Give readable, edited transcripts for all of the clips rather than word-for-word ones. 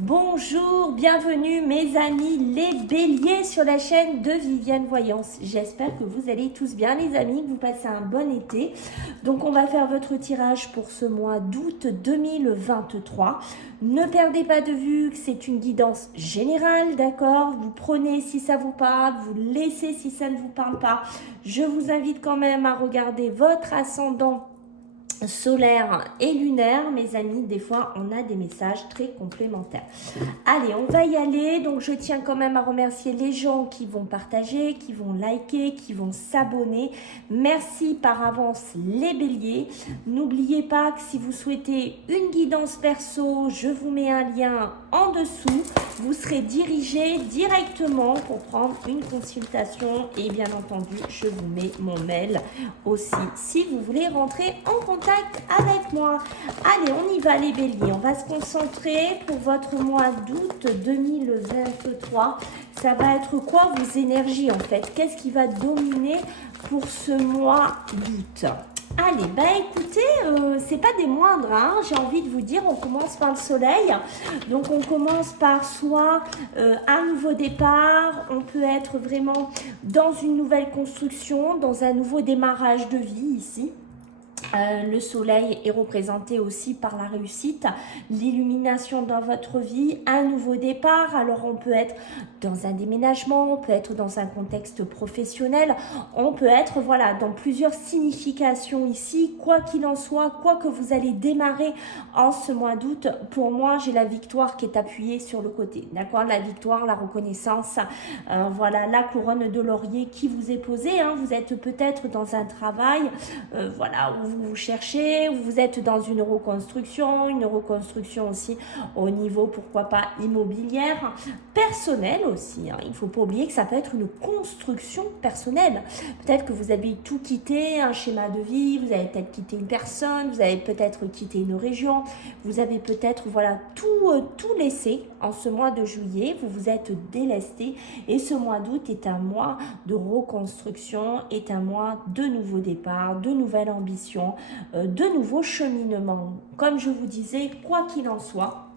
Bonjour, bienvenue mes amis les béliers sur la chaîne de Viviane Voyance. J'espère que vous allez tous bien les amis, que vous passez un bon été. Donc on va faire votre tirage pour ce mois d'août 2023. Ne perdez pas de vue que c'est une guidance générale, d'accord? Vous prenez si ça vous parle, vous laissez si ça ne vous parle pas. Je vous invite quand même à regarder votre ascendant solaire et lunaire, mes amis. Des fois on a des messages très complémentaires. Allez, on va y aller. Donc je tiens quand même à remercier les gens qui vont partager, qui vont liker, qui vont s'abonner. Merci par avance les béliers. N'oubliez pas que si vous souhaitez une guidance perso, je vous mets un lien en dessous. Vous serez dirigé directement pour prendre une consultation et bien entendu je vous mets mon mail aussi si vous voulez rentrer en contact avec moi. Allez, on y va les béliers. On va se concentrer pour votre mois d'août 2023. Ça va être quoi vos énergies en fait? Qu'est-ce qui va dominer pour ce mois d'août? Allez, bah écoutez, c'est pas des moindres, hein, j'ai envie de vous dire, on commence par le soleil. Donc on commence par soit un nouveau départ, on peut être vraiment dans une nouvelle construction, dans un nouveau démarrage de vie ici. Le soleil est représenté aussi par la réussite, l'illumination dans votre vie, un nouveau départ. Alors on peut être dans un déménagement, on peut être dans un contexte professionnel, on peut être voilà dans plusieurs significations ici. Quoi qu'il en soit, quoi que vous allez démarrer en ce mois d'août, pour moi j'ai la victoire qui est appuyée sur le côté, d'accord? La victoire, la reconnaissance, voilà la couronne de laurier qui vous est posée, hein. Vous êtes peut-être dans un travail, voilà, où vous cherchez, vous êtes dans une reconstruction aussi au niveau, pourquoi pas, immobilière, personnelle aussi, hein. Il ne faut pas oublier que ça peut être une construction personnelle. Peut-être que vous avez tout quitté, un schéma de vie, vous avez peut-être quitté une personne, vous avez peut-être quitté une région, vous avez peut-être voilà tout laissé en ce mois de juillet, vous vous êtes délesté et ce mois d'août est un mois de reconstruction, est un mois de nouveau départ, de nouvelles ambitions, de nouveaux cheminements. Comme je vous disais, quoi qu'il en soit,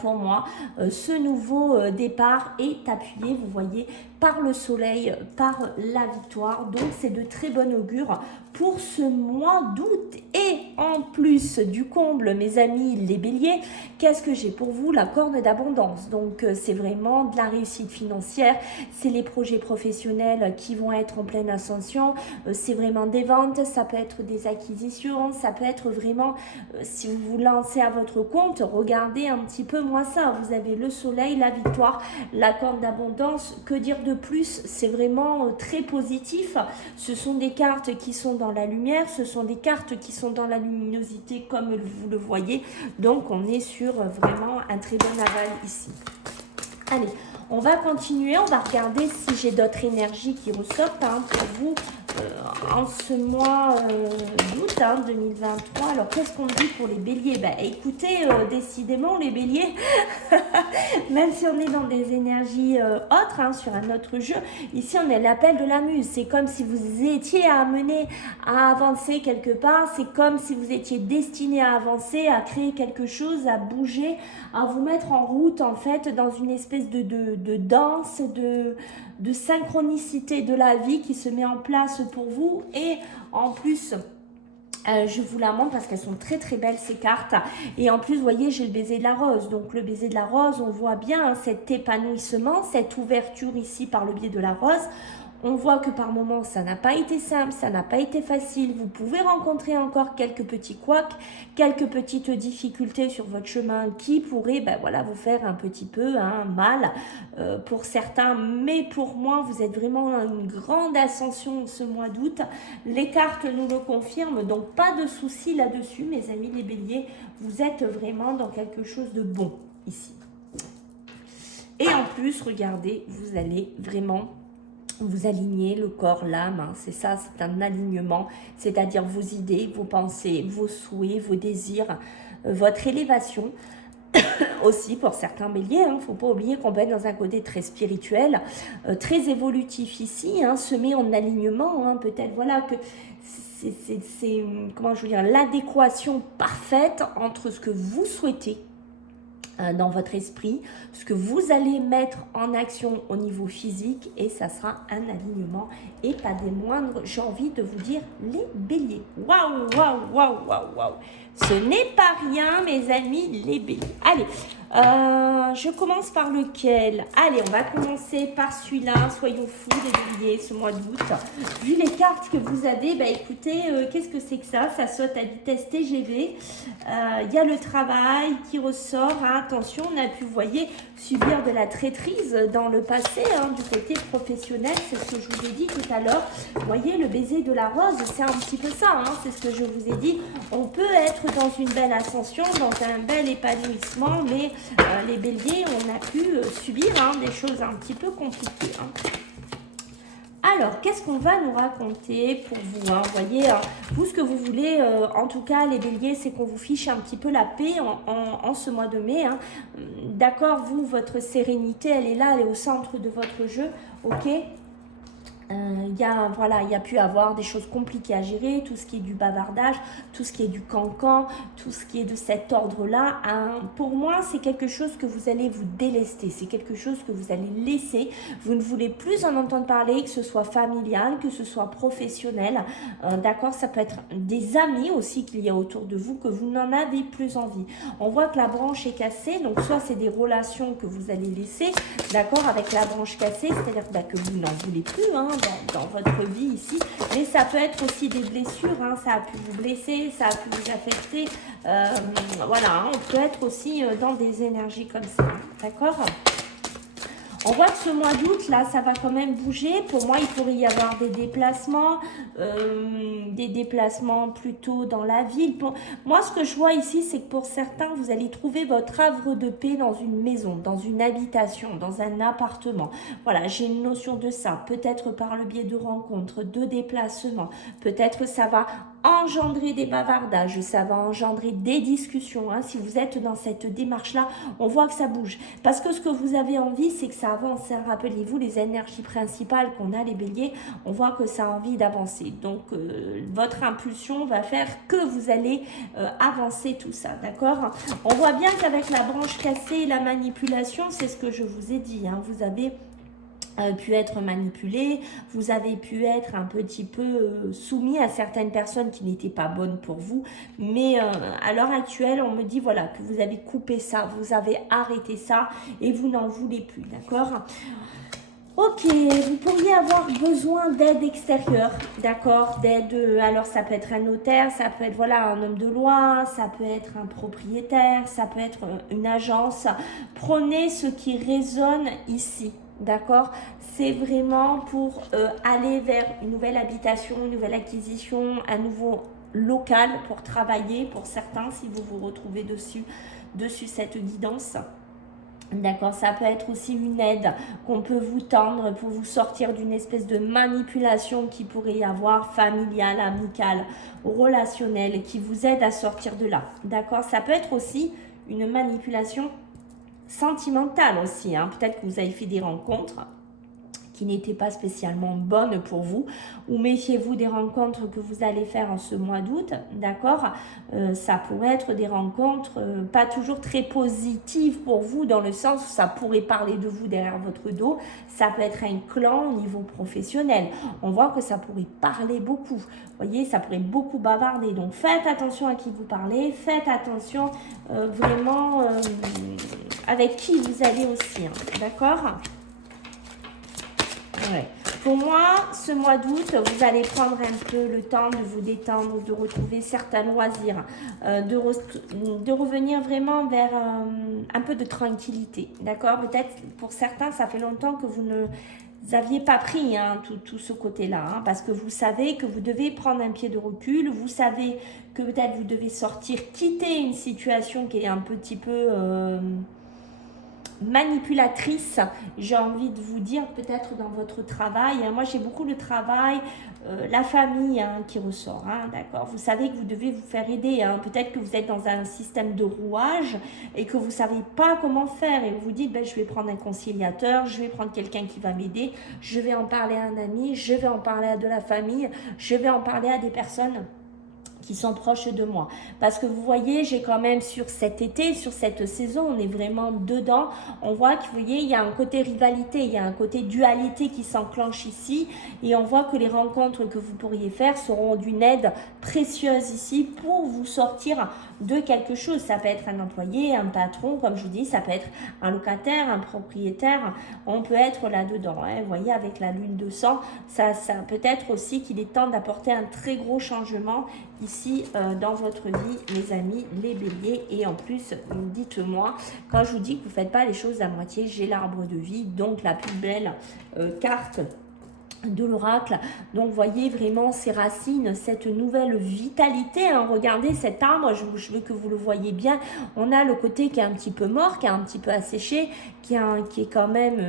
pour moi, ce nouveau départ est appuyé, vous voyez, par le soleil, par la victoire. Donc, c'est de très bon augure pour ce mois d'août. Et en plus du comble, mes amis les béliers, qu'est-ce que j'ai pour vous? La corne d'abondance. Donc, c'est vraiment de la réussite financière. C'est les projets professionnels qui vont être en pleine ascension. C'est vraiment des ventes, ça peut être des acquisitions, ça peut être vraiment, si vous vous lancez à votre compte, regardez un petit peu moins ça. Vous avez le soleil, la victoire, la corne d'abondance. Que dire de plus? C'est vraiment très positif. Ce sont des cartes qui sont dans la lumière, ce sont des cartes qui sont dans la luminosité comme vous le voyez. Donc on est sur vraiment un très bon aval ici. Allez, on va continuer, on va regarder si j'ai d'autres énergies qui ressortent pour vous en ce mois d'août 2023. Alors qu'est-ce qu'on dit pour les béliers? Bah écoutez, décidément les béliers, même si on est dans des énergies autres, sur un autre jeu, ici on est l'appel de la muse. C'est comme si vous étiez amené à avancer quelque part, c'est comme si vous étiez destiné à avancer, à créer quelque chose, à bouger, à vous mettre en route en fait dans une espèce de danse, de synchronicité de la vie qui se met en place pour vous. Et en plus, je vous la montre parce qu'elles sont très très belles ces cartes. Et en plus, vous voyez, j'ai le baiser de la rose. Donc le baiser de la rose, on voit bien cet épanouissement, cette ouverture ici par le biais de la rose. On voit que par moments, ça n'a pas été simple, ça n'a pas été facile. Vous pouvez rencontrer encore quelques petits couacs, quelques petites difficultés sur votre chemin qui pourraient voilà, vous faire un petit peu mal pour certains. Mais pour moi, vous êtes vraiment dans une grande ascension ce mois d'août. Les cartes nous le confirment, donc pas de souci là-dessus, mes amis les béliers. Vous êtes vraiment dans quelque chose de bon ici. Et en plus, regardez, vous allez vraiment vous alignez le corps, l'âme, c'est ça, c'est un alignement, c'est-à-dire vos idées, vos pensées, vos souhaits, vos désirs, votre élévation. Aussi pour certains béliers, il ne faut pas oublier qu'on peut être dans un côté très spirituel, très évolutif ici, se met en alignement, peut-être voilà que c'est comment je veux dire, l'adéquation parfaite entre ce que vous souhaitez, dans votre esprit, ce que vous allez mettre en action au niveau physique, et ça sera un alignement et pas des moindres. J'ai envie de vous dire les béliers. Waouh, waouh, waouh, waouh, waouh. Ce n'est pas rien, mes amis, les béliers. Allez, je commence par lequel? Allez, on va commencer par celui-là. Soyons fous, les béliers, ce mois d'août. Vu les cartes que vous avez, bah écoutez, qu'est-ce que c'est que ça? Ça saute à vitesse TGV. Il y a le travail qui ressort. Hein. Attention, on a pu, vous voyez, subir de la traîtrise dans le passé, hein, du côté professionnel. C'est ce que je vous ai dit tout à l'heure. Vous voyez, le baiser de la rose, c'est un petit peu ça. Hein, c'est ce que je vous ai dit. On peut être dans une belle ascension, dans un bel épanouissement, mais les béliers, on a pu subir des choses un petit peu compliquées. Hein. Alors, qu'est-ce qu'on va nous raconter pour vous? Vous voyez, vous, ce que vous voulez, en tout cas, les béliers, c'est qu'on vous fiche un petit peu la paix en ce mois de mai. Hein. D'accord, vous, votre sérénité, elle est là, elle est au centre de votre jeu, ok? Il y a pu avoir des choses compliquées à gérer, tout ce qui est du bavardage, tout ce qui est du cancan, tout ce qui est de cet ordre-là. Hein. Pour moi, c'est quelque chose que vous allez vous délester, c'est quelque chose que vous allez laisser. Vous ne voulez plus en entendre parler, que ce soit familial, que ce soit professionnel. D'accord, ça peut être des amis aussi qu'il y a autour de vous, que vous n'en avez plus envie. On voit que la branche est cassée, donc soit c'est des relations que vous allez laisser, d'accord, avec la branche cassée, c'est-à-dire que vous n'en voulez plus, hein, dans votre vie ici, mais ça peut être aussi des blessures, hein, ça a pu vous blesser, ça a pu vous affecter, voilà, hein, on peut être aussi dans des énergies comme ça, d'accord? On voit que ce mois d'août, là, ça va quand même bouger. Pour moi, il pourrait y avoir des déplacements plutôt dans la ville. Pour moi, ce que je vois ici, c'est que pour certains, vous allez trouver votre havre de paix dans une maison, dans une habitation, dans un appartement. Voilà, j'ai une notion de ça. Peut-être par le biais de rencontres, de déplacements. Peut-être ça va engendrer des bavardages, ça va engendrer des discussions. Hein. Si vous êtes dans cette démarche-là, on voit que ça bouge. Parce que ce que vous avez envie, c'est que ça avance. Hein. Rappelez-vous, les énergies principales qu'on a, les béliers, on voit que ça a envie d'avancer. Donc, votre impulsion va faire que vous allez avancer tout ça, d'accord? On voit bien qu'avec la branche cassée, la manipulation, c'est ce que je vous ai dit. Hein. Vous avez pu être manipulé, vous avez pu être un petit peu soumis à certaines personnes qui n'étaient pas bonnes pour vous, mais à l'heure actuelle, on me dit voilà que vous avez coupé ça, vous avez arrêté ça et vous n'en voulez plus, d'accord? Ok, vous pourriez avoir besoin d'aide extérieure, d'accord, d'aide, alors ça peut être un notaire, ça peut être voilà un homme de loi, ça peut être un propriétaire, ça peut être une agence. Prenez ce qui résonne ici. D'accord, c'est vraiment pour aller vers une nouvelle habitation, une nouvelle acquisition, un nouveau local pour travailler pour certains si vous vous retrouvez dessus cette guidance. D'accord, ça peut être aussi une aide qu'on peut vous tendre pour vous sortir d'une espèce de manipulation qui pourrait y avoir familiale, amicale, relationnelle, qui vous aide à sortir de là. D'accord, ça peut être aussi une manipulation sentimentale aussi, hein. Peut-être que vous avez fait des rencontres qui n'étaient pas spécialement bonnes pour vous, ou méfiez-vous des rencontres que vous allez faire en ce mois d'août, d'accord? Ça pourrait être des rencontres pas toujours très positives pour vous, dans le sens où ça pourrait parler de vous derrière votre dos, ça peut être un clan au niveau professionnel, on voit que ça pourrait parler beaucoup, vous voyez, ça pourrait beaucoup bavarder, donc faites attention à qui vous parlez, faites attention vraiment avec qui vous allez aussi, hein, d'accord? Ouais. Pour moi, ce mois d'août, vous allez prendre un peu le temps de vous détendre, de retrouver certains loisirs, de revenir vraiment vers un peu de tranquillité, d'accord? Peut-être pour certains, ça fait longtemps que vous n'aviez pas pris hein, tout ce côté-là, hein, parce que vous savez que vous devez prendre un pied de recul, vous savez que peut-être vous devez sortir, quitter une situation qui est un petit peu... manipulatrice, j'ai envie de vous dire, peut-être dans votre travail. Moi, j'ai beaucoup le travail, la famille hein, qui ressort, hein, d'accord? Vous savez que vous devez vous faire aider. Hein. Peut-être que vous êtes dans un système de rouage et que vous ne savez pas comment faire. Et vous vous dites, ben, je vais prendre un conciliateur, je vais prendre quelqu'un qui va m'aider, je vais en parler à un ami, je vais en parler à de la famille, je vais en parler à des personnes qui sont proches de moi. Parce que vous voyez, j'ai quand même sur cet été, sur cette saison, on est vraiment dedans. On voit que, vous voyez, il y a un côté rivalité, il y a un côté dualité qui s'enclenche ici. Et on voit que les rencontres que vous pourriez faire seront d'une aide précieuse ici pour vous sortir de quelque chose. Ça peut être un employé, un patron, comme je vous dis, ça peut être un locataire, un propriétaire. On peut être là-dedans. Hein. Vous voyez, avec la lune de sang, ça peut être aussi qu'il est temps d'apporter un très gros changement ici dans votre vie, mes amis, les béliers. Et en plus, dites-moi, quand je vous dis que vous ne faites pas les choses à moitié, j'ai l'arbre de vie, donc la plus belle carte de l'oracle. Donc voyez vraiment ces racines, cette nouvelle vitalité, hein. Regardez cet arbre, je veux que vous le voyez bien. On a le côté qui est un petit peu mort, qui est un petit peu asséché, qui est quand même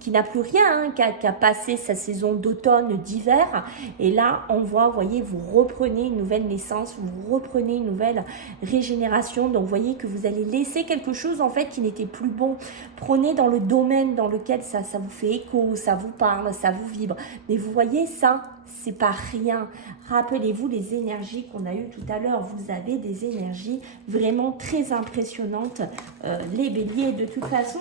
qui n'a plus rien, hein, qui a passé sa saison d'automne, d'hiver. Et là on voit, voyez, vous reprenez une nouvelle naissance, vous reprenez une nouvelle régénération. Donc voyez que vous allez laisser quelque chose en fait qui n'était plus bon. Prenez dans le domaine dans lequel ça vous fait écho, ça vous parle, ça vous vibre. Mais vous voyez, ça, c'est pas rien. Rappelez-vous les énergies qu'on a eues tout à l'heure. Vous avez des énergies vraiment très impressionnantes, les béliers. De toute façon,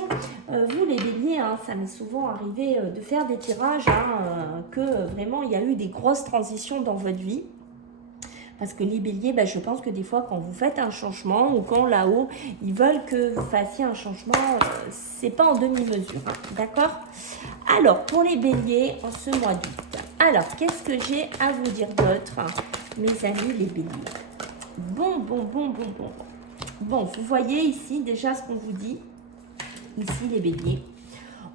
vous les béliers, hein, ça m'est souvent arrivé de faire des tirages, hein, que vraiment il y a eu des grosses transitions dans votre vie. Parce que les béliers, ben, je pense que des fois, quand vous faites un changement ou quand là-haut, ils veulent que vous fassiez un changement, c'est pas en demi-mesure. Hein, d'accord? Alors, pour les béliers, en ce mois d'août. Alors, qu'est-ce que j'ai à vous dire d'autre, mes amis les béliers? Bon. Bon, vous voyez ici déjà ce qu'on vous dit. Ici, les béliers.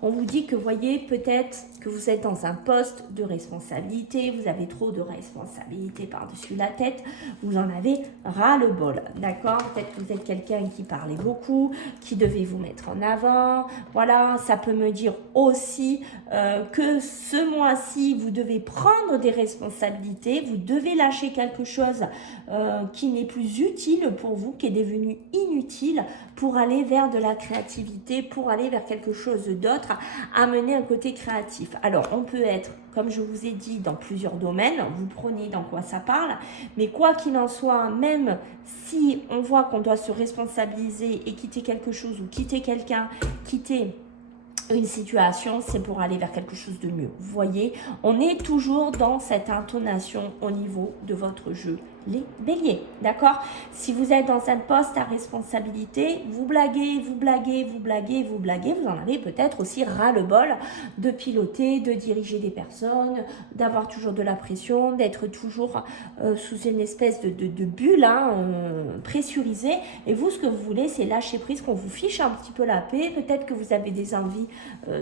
On vous dit que, voyez, peut-être que vous êtes dans un poste de responsabilité, vous avez trop de responsabilités par-dessus la tête, vous en avez ras-le-bol, d'accord? Peut-être que vous êtes quelqu'un qui parlait beaucoup, qui devait vous mettre en avant, voilà, ça peut me dire aussi que ce mois-ci, vous devez prendre des responsabilités, vous devez lâcher quelque chose qui n'est plus utile pour vous, qui est devenu inutile pour aller vers de la créativité, pour aller vers quelque chose d'autre, amener un côté créatif. Alors, on peut être, comme je vous ai dit, dans plusieurs domaines, vous prenez dans quoi ça parle, mais quoi qu'il en soit, même si on voit qu'on doit se responsabiliser et quitter quelque chose ou quitter quelqu'un, quitter une situation, c'est pour aller vers quelque chose de mieux. Vous voyez, on est toujours dans cette intonation au niveau de votre jeu, les béliers, d'accord? Si vous êtes dans un poste à responsabilité, vous blaguez, vous en avez peut-être aussi ras-le-bol de piloter, de diriger des personnes, d'avoir toujours de la pression, d'être toujours sous une espèce de bulle, hein, pressurisée. Et vous, ce que vous voulez, c'est lâcher prise, qu'on vous fiche un petit peu la paix. Peut-être que vous avez des envies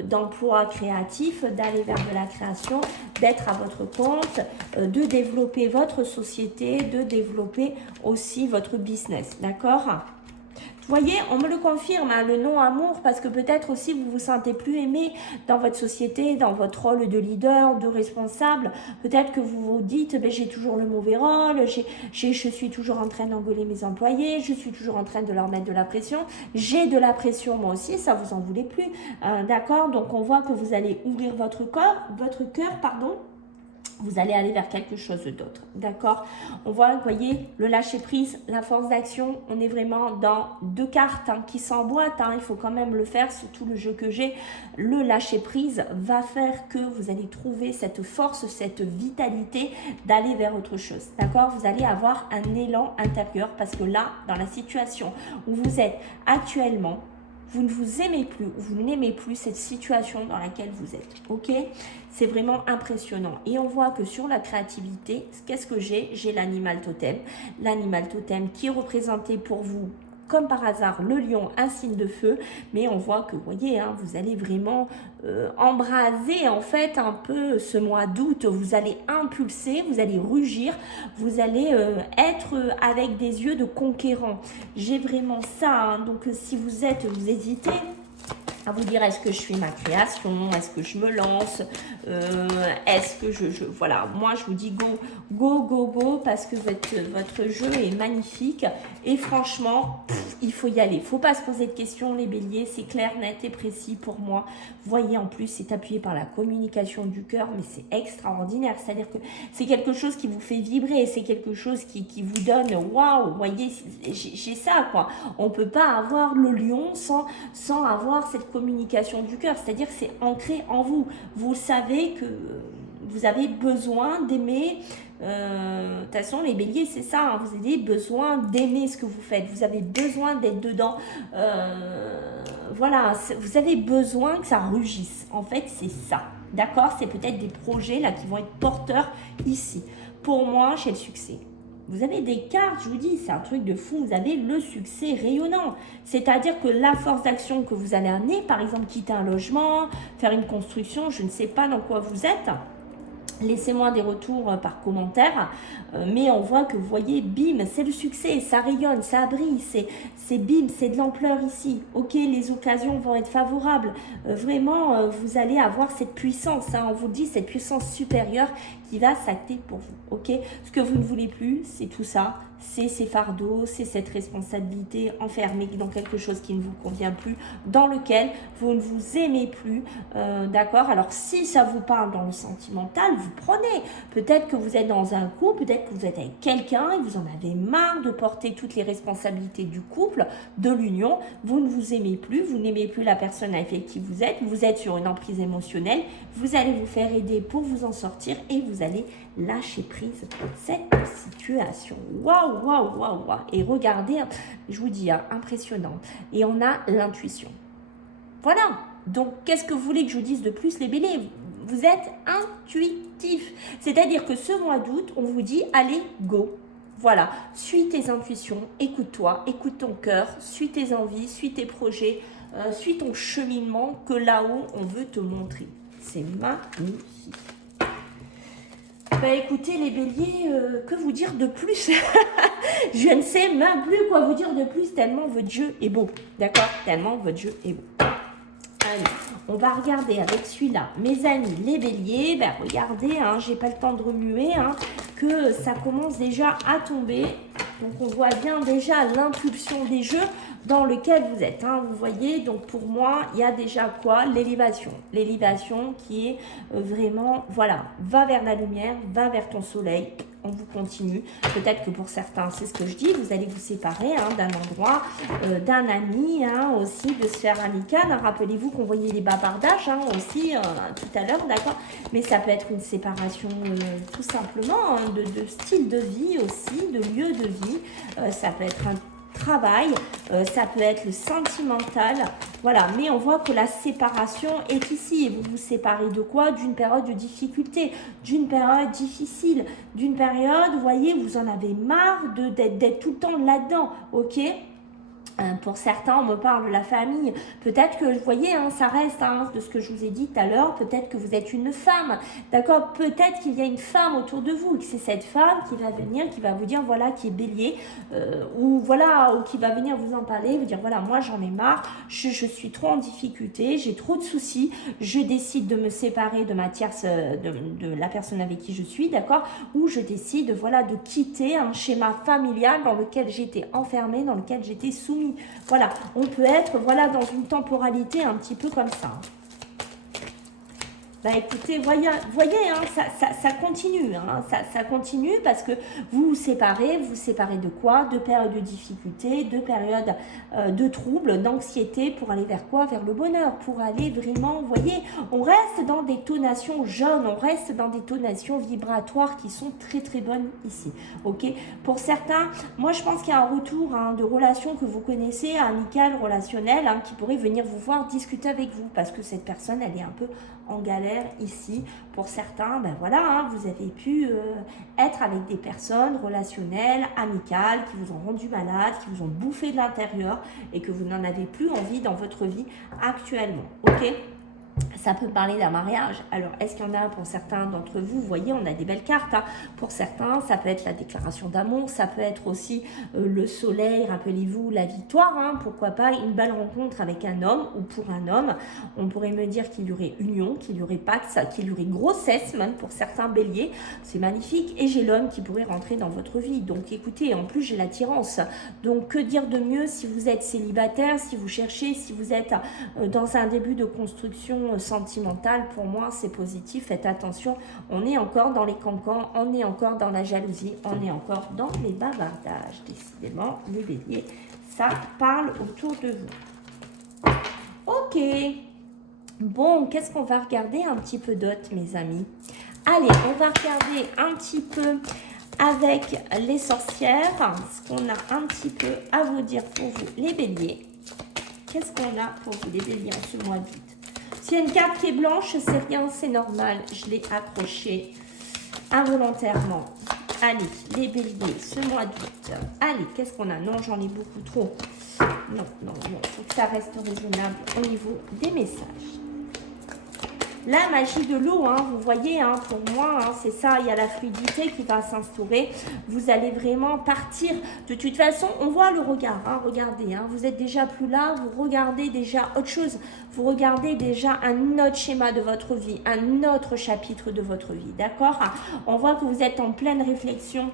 d'emploi créatif, d'aller vers de la création, d'être à votre compte, de développer votre société, de développer aussi votre business, d'accord? Vous voyez, on me le confirme, hein, le non-amour, parce que peut-être aussi vous vous sentez plus aimé dans votre société, dans votre rôle de leader, de responsable. Peut-être que vous vous dites, ben, j'ai toujours le mauvais rôle, je suis toujours en train d'engueuler mes employés, je suis toujours en train de leur mettre de la pression. J'ai de la pression moi aussi, ça vous en voulez plus, d'accord? Donc on voit que vous allez ouvrir votre cœur, pardon. Vous allez aller vers quelque chose d'autre, d'accord? On voit, vous voyez, le lâcher-prise, la force d'action, on est vraiment dans deux cartes, hein, qui s'emboîtent, hein, il faut quand même le faire, surtout le jeu que j'ai. Le lâcher-prise va faire que vous allez trouver cette force, cette vitalité d'aller vers autre chose, d'accord? Vous allez avoir un élan intérieur parce que là, dans la situation où vous êtes actuellement, vous ne vous aimez plus, vous n'aimez plus cette situation dans laquelle vous êtes, ok? C'est vraiment impressionnant. Et on voit que sur la créativité, qu'est-ce que j'ai? J'ai l'animal totem. L'animal totem qui est représenté pour vous, comme par hasard, le lion, un signe de feu. Mais on voit que, vous voyez, hein, vous allez vraiment embraser en fait un peu ce mois d'août. Vous allez impulser, vous allez rugir, vous allez être avec des yeux de conquérant. J'ai vraiment ça, hein. Donc si vous hésitez, à vous dire est-ce que je fais ma création, est-ce que je me lance, est-ce que voilà, moi je vous dis go, go, go, go, parce que votre jeu est magnifique et franchement, il faut y aller, il ne faut pas se poser de questions les béliers, c'est clair, net et précis pour moi. Vous voyez en plus, c'est appuyé par la communication du cœur, mais c'est extraordinaire, c'est-à-dire que c'est quelque chose qui vous fait vibrer, c'est quelque chose qui vous donne, waouh, vous voyez, j'ai ça quoi, on ne peut pas avoir le lion sans avoir cette communication du cœur, c'est-à-dire que c'est ancré en vous. Vous savez que vous avez besoin d'aimer. De toute façon, les béliers, c'est ça. Hein, vous avez besoin d'aimer ce que vous faites. Vous avez besoin d'être dedans. Voilà, vous avez besoin que ça rugisse. En fait, c'est ça. D'accord? C'est peut-être des projets là qui vont être porteurs ici. Pour moi, chez le succès. Vous avez des cartes, je vous dis, c'est un truc de fou, vous avez le succès rayonnant. C'est-à-dire que la force d'action que vous allez amener, par exemple, quitter un logement, faire une construction, je ne sais pas dans quoi vous êtes, laissez-moi des retours par commentaire, mais on voit que vous voyez, bim, c'est le succès, ça rayonne, ça brille, c'est bim, c'est de l'ampleur ici. Ok, les occasions vont être favorables, vraiment, vous allez avoir cette puissance, hein, on vous dit, cette puissance supérieure qui va s'acter pour vous, ok. Ce que vous ne voulez plus, c'est tout ça, c'est ces fardeaux, c'est cette responsabilité enfermée dans quelque chose qui ne vous convient plus, dans lequel vous ne vous aimez plus, d'accord. Alors si ça vous parle dans le sentimental, vous prenez, peut-être que vous êtes dans un couple, peut-être que vous êtes avec quelqu'un et vous en avez marre de porter toutes les responsabilités du couple, de l'union, vous ne vous aimez plus, vous n'aimez plus la personne avec qui vous êtes sur une emprise émotionnelle, vous allez vous faire aider pour vous en sortir et vous allez lâcher prise cette situation. Waouh, waouh, waouh, waouh. Et regardez, je vous dis, hein, impressionnant. Et on a l'intuition. Voilà. Donc, qu'est-ce que vous voulez que je vous dise de plus, les béliers? Vous êtes intuitifs. C'est-à-dire que ce mois d'août, on vous dit, allez, go. Voilà. Suis tes intuitions, écoute-toi, écoute ton cœur, suis tes envies, suis tes projets, suis ton cheminement que là-haut, on veut te montrer. C'est magnifique. Bah écoutez les béliers, que vous dire de plus? Je ne sais même plus quoi vous dire de plus tellement votre jeu est beau. D'accord? Tellement votre jeu est beau. Allez, on va regarder avec celui-là. Mes amis, les béliers, ben regardez, hein, j'ai pas le temps de remuer, hein, que ça commence déjà à tomber. Donc on voit bien déjà l'impulsion des jeux dans lequel vous êtes. Hein, vous voyez, donc pour moi, il y a déjà quoi? L'élévation. L'élévation qui est vraiment, voilà, va vers la lumière, va vers ton soleil. On vous continue. Peut-être que pour certains, c'est ce que je dis, vous allez vous séparer hein, d'un endroit, d'un ami, hein, aussi de sphère amicale. Hein. Rappelez-vous qu'on voyait les bavardages hein, aussi tout à l'heure, d'accord? Mais ça peut être une séparation tout simplement hein, de style de vie aussi, de lieu de vie. Ça peut être un travail, ça peut être le sentimental, voilà, mais on voit que la séparation est ici, et vous vous séparez de quoi? D'une période de difficulté, d'une période difficile, d'une période, vous voyez, vous en avez marre d'être tout le temps là-dedans, ok? Pour certains, on me parle de la famille. Peut-être que, vous voyez, hein, ça reste hein, de ce que je vous ai dit tout à l'heure. Peut-être que vous êtes une femme, d'accord? Peut-être qu'il y a une femme autour de vous, et que c'est cette femme qui va venir, qui va vous dire, voilà, qui est bélier, ou voilà, ou qui va venir vous en parler, vous dire, voilà, moi j'en ai marre, je suis trop en difficulté, j'ai trop de soucis, je décide de me séparer de ma tierce, de la personne avec qui je suis, d'accord? Ou je décide, voilà, de quitter un schéma familial dans lequel j'étais enfermée, dans lequel j'étais soumise. Voilà, on peut être voilà, dans une temporalité un petit peu comme ça. Bah écoutez, voyez hein, ça continue, hein, ça continue parce que vous vous séparez de quoi? De périodes de difficulté, de périodes de troubles, d'anxiété pour aller vers quoi? Vers le bonheur, pour aller vraiment, vous voyez, on reste dans des tonations jeunes, on reste dans des tonations vibratoires qui sont très très bonnes ici, ok? Pour certains, moi je pense qu'il y a un retour hein, de relations que vous connaissez, amicales, relationnelles, hein, qui pourrait venir vous voir discuter avec vous parce que cette personne, elle est un peu en galère ici. Pour certains, ben voilà, hein, vous avez pu être avec des personnes relationnelles, amicales, qui vous ont rendu malade, qui vous ont bouffé de l'intérieur et que vous n'en avez plus envie dans votre vie actuellement, ok? Ça peut parler d'un mariage. Alors, est-ce qu'il y en a pour certains d'entre vous? Vous voyez, on a des belles cartes. Hein. Pour certains, ça peut être la déclaration d'amour. Ça peut être aussi le soleil, rappelez-vous, la victoire. Hein. Pourquoi pas une belle rencontre avec un homme ou pour un homme. On pourrait me dire qu'il y aurait union, qu'il y aurait pacte, qu'il y aurait grossesse, même pour certains béliers. C'est magnifique. Et j'ai l'homme qui pourrait rentrer dans votre vie. Donc, écoutez, en plus, j'ai l'attirance. Donc, que dire de mieux si vous êtes célibataire, si vous cherchez, si vous êtes dans un début de construction sentimentale, pour moi c'est positif. Faites attention, on est encore dans les cancans, on est encore dans la jalousie, on est encore dans les bavardages. Décidément, les béliers, ça parle autour de vous. Ok, bon, qu'est-ce qu'on va regarder un petit peu d'autre, mes amis? Allez, on va regarder un petit peu avec les sorcières, ce qu'on a un petit peu à vous dire pour vous, les béliers. Qu'est-ce qu'on a pour vous, les béliers, en ce mois d'août? S'il y a une carte qui est blanche, c'est rien, c'est normal. Je l'ai accrochée involontairement. Allez, les béliers, ce mois d'août. Allez, qu'est-ce qu'on a? Non, j'en ai beaucoup trop. Non, non, non. Il faut que ça reste raisonnable au niveau des messages. La magie de l'eau, hein, vous voyez, hein, pour moi, hein, c'est ça, il y a la fluidité qui va s'instaurer. Vous allez vraiment partir. De toute façon, on voit le regard, hein, regardez, hein, vous êtes déjà plus là, vous regardez déjà autre chose. Vous regardez déjà un autre schéma de votre vie, un autre chapitre de votre vie, d'accord? On voit que vous êtes en pleine réflexion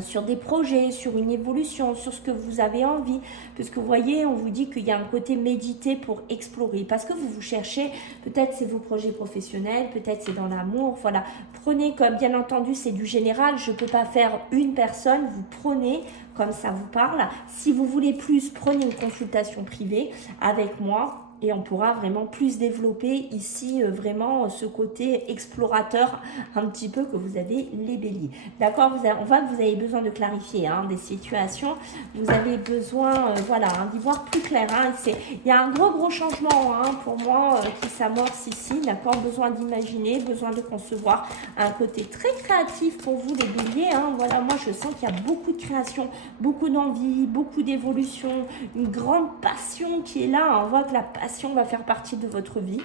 sur des projets, sur une évolution, sur ce que vous avez envie. Parce que vous voyez, on vous dit qu'il y a un côté médité pour explorer. Parce que vous cherchez, peut-être c'est vos projets professionnels, peut-être c'est dans l'amour. Voilà, prenez comme, bien entendu, c'est du général. Je ne peux pas faire une personne, vous prenez comme ça vous parle. Si vous voulez plus, prenez une consultation privée avec moi. Et on pourra vraiment plus développer ici vraiment ce côté explorateur un petit peu que vous avez les béliers. D'accord, on voit que vous avez besoin de clarifier hein, des situations. Vous avez besoin voilà, hein, d'y voir plus clair. Hein. Il y a un gros changement hein, pour moi qui s'amorce ici. D'accord, besoin d'imaginer, besoin de concevoir un côté très créatif pour vous les béliers. Hein. Voilà, moi je sens qu'il y a beaucoup de création, beaucoup d'envie, beaucoup d'évolution, une grande passion qui est là. On voit que la passion va faire partie de votre vie.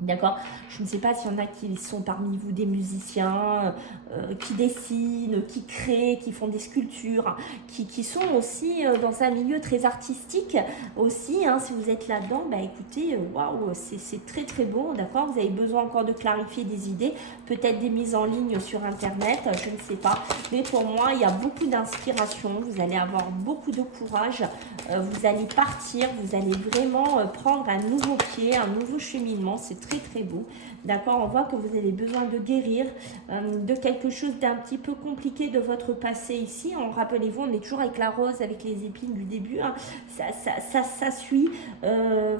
D'accord. Je ne sais pas s'il y en a qui sont parmi vous des musiciens, qui dessinent, qui créent, qui font des sculptures, qui sont aussi dans un milieu très artistique aussi. Hein, si vous êtes là-dedans, bah écoutez, waouh, c'est très beau. D'accord. Vous avez besoin encore de clarifier des idées, peut-être des mises en ligne sur Internet, je ne sais pas. Mais pour moi, il y a beaucoup d'inspiration. Vous allez avoir beaucoup de courage. Vous allez partir, vous allez vraiment prendre un nouveau pied, un nouveau cheminement. C'est très beau. D'accord, on voit que vous avez besoin de guérir de quelque chose d'un petit peu compliqué de votre passé ici. Rappelez-vous, on est toujours avec la rose, avec les épines du début. Hein. Ça suit.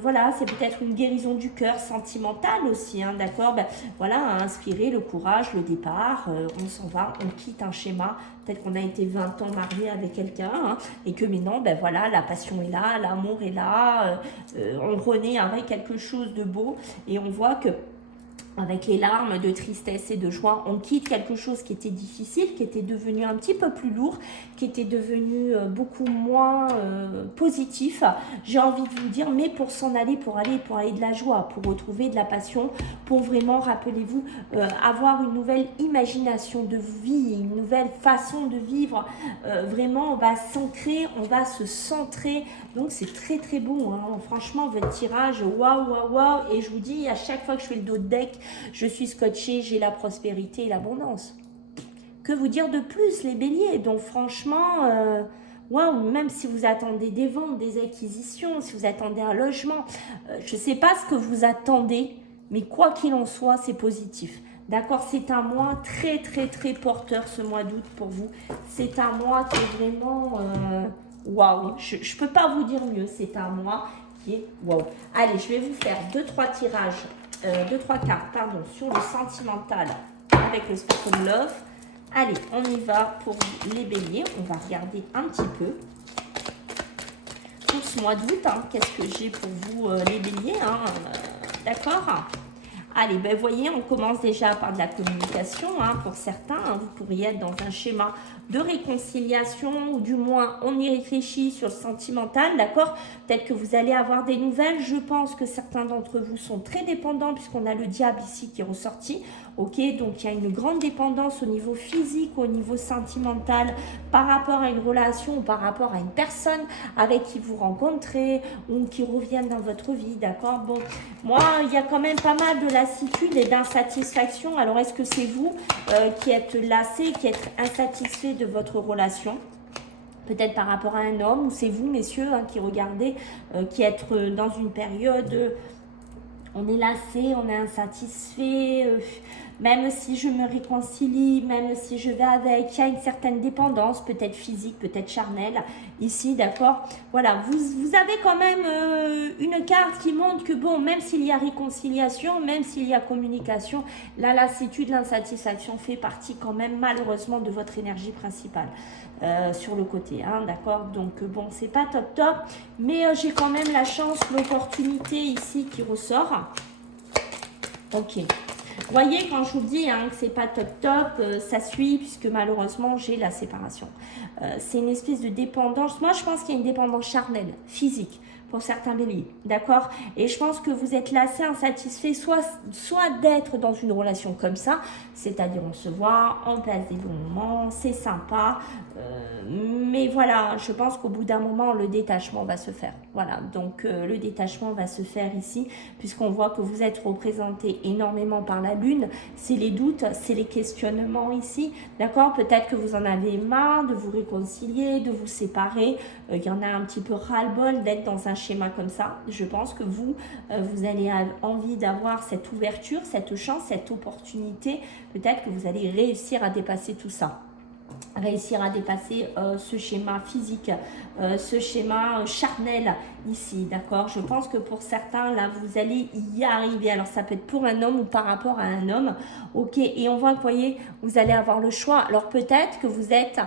Voilà, c'est peut-être une guérison du cœur sentimentale aussi. Hein, d'accord, ben, voilà, inspirer le courage, le départ. On s'en va, on quitte un schéma. Peut-être qu'on a été 20 ans marié avec quelqu'un hein, et que maintenant, ben voilà, la passion est là, l'amour est là. On renaît avec quelque chose de beau et on voit que avec les larmes de tristesse et de joie, on quitte quelque chose qui était difficile, qui était devenu un petit peu plus lourd, qui était devenu beaucoup moins positif. J'ai envie de vous dire, mais pour s'en aller, pour aller de la joie, pour retrouver de la passion, pour vraiment, rappelez-vous, avoir une nouvelle imagination de vie, une nouvelle façon de vivre. Vraiment, on va s'ancrer, on va se centrer. Donc, c'est très beau. Hein. Franchement, votre tirage, waouh. Et je vous dis, à chaque fois que je fais le dos de deck, je suis scotchée, j'ai la prospérité et l'abondance. Que vous dire de plus, les béliers? Donc franchement, waouh, même si vous attendez des ventes, des acquisitions, si vous attendez un logement, je ne sais pas ce que vous attendez, mais quoi qu'il en soit, c'est positif. D'accord, c'est un mois très porteur ce mois d'août pour vous. C'est un mois qui est vraiment waouh. Je ne peux pas vous dire mieux, c'est un mois qui est waouh. Allez, je vais vous faire 2-3 tirages. 2-3 cartes, pardon, sur le sentimental avec le Spectrum Love. Allez, on y va pour les béliers. On va regarder un petit peu. Pour ce mois d'août, hein, qu'est-ce que j'ai pour vous les béliers hein, d'accord. Allez, ben voyez, on commence déjà par de la communication, hein, pour certains. Hein, vous pourriez être dans un schéma de réconciliation, ou du moins on y réfléchit sur le sentimental, d'accord? Peut-être que vous allez avoir des nouvelles. Je pense que certains d'entre vous sont très dépendants, puisqu'on a le diable ici qui est ressorti. Ok, donc il y a une grande dépendance au niveau physique, au niveau sentimental, par rapport à une relation ou par rapport à une personne avec qui vous rencontrez ou qui reviennent dans votre vie, d'accord? Bon, moi, il y a quand même pas mal de lassitude et d'insatisfaction. Alors, est-ce que c'est vous qui êtes lassé, qui êtes insatisfait de votre relation? Peut-être par rapport à un homme, ou c'est vous, messieurs, hein, qui regardez, qui êtes dans une période... on est lassé, on est insatisfait, même si je me réconcilie, même si je vais avec, il y a une certaine dépendance, peut-être physique, peut-être charnelle, ici, d'accord? Voilà, vous avez quand même une carte qui montre que, bon, même s'il y a réconciliation, même s'il y a communication, la lassitude, l'insatisfaction fait partie quand même, malheureusement, de votre énergie principale. Sur le côté, hein, d'accord? Donc, bon, c'est pas top, mais j'ai quand même la chance, l'opportunité ici qui ressort. Ok. Voyez, quand je vous dis hein, que c'est pas top, ça suit, puisque malheureusement, j'ai la séparation. C'est une espèce de dépendance. Moi, je pense qu'il y a une dépendance charnelle, physique, pour certains béliers, d'accord? Et je pense que vous êtes lassé, insatisfait, soit d'être dans une relation comme ça, c'est-à-dire on se voit, on passe des bons moments, c'est sympa, mais voilà, je pense qu'au bout d'un moment, le détachement va se faire. Voilà, donc le détachement va se faire ici, puisqu'on voit que vous êtes représenté énormément par la lune. C'est les doutes, c'est les questionnements ici, d'accord? Peut-être que vous en avez marre de vous réconcilier, de vous séparer. Il y en a un petit peu ras-le-bol d'être dans un schéma comme ça. Je pense que vous allez avoir envie d'avoir cette ouverture, cette chance, cette opportunité. Peut-être que vous allez réussir à dépasser tout ça. Réussir à dépasser ce schéma physique, ce schéma charnel ici, d'accord? Je pense que pour certains, là, vous allez y arriver. Alors, ça peut être pour un homme ou par rapport à un homme, ok? Et on voit que, vous voyez, vous allez avoir le choix. Alors, peut-être que vous êtes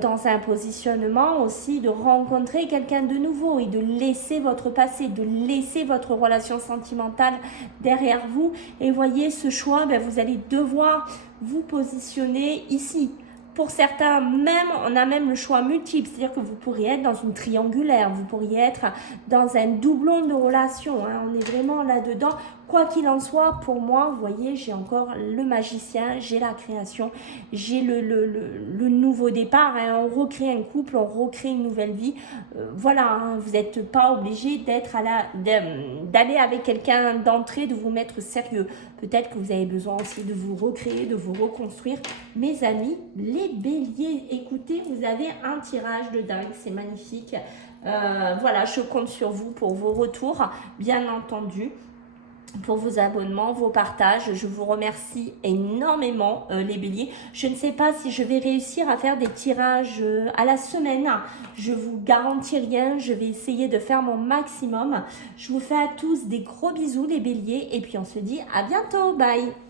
dans un positionnement aussi de rencontrer quelqu'un de nouveau et de laisser votre passé, de laisser votre relation sentimentale derrière vous. Et voyez, ce choix, ben, vous allez devoir vous positionner ici. Pour certains, même, on a même le choix multiple, c'est-à-dire que vous pourriez être dans une triangulaire, vous pourriez être dans un doublon de relation, hein, on est vraiment là-dedans. Quoi qu'il en soit, pour moi, vous voyez, j'ai encore le magicien, j'ai la création, j'ai le nouveau départ, hein, on recrée un couple, on recrée une nouvelle vie. Voilà, hein, vous n'êtes pas obligé d'aller avec quelqu'un d'entrée, de vous mettre sérieux. Peut-être que vous avez besoin aussi de vous recréer, de vous reconstruire. Mes amis, les béliers, écoutez, vous avez un tirage de dingue, c'est magnifique. Voilà, je compte sur vous pour vos retours, bien entendu, pour vos abonnements, vos partages. Je vous remercie énormément les béliers. Je ne sais pas si je vais réussir à faire des tirages à la semaine. Je vous garantis rien. Je vais essayer de faire mon maximum. Je vous fais à tous des gros bisous les béliers et puis on se dit à bientôt. Bye.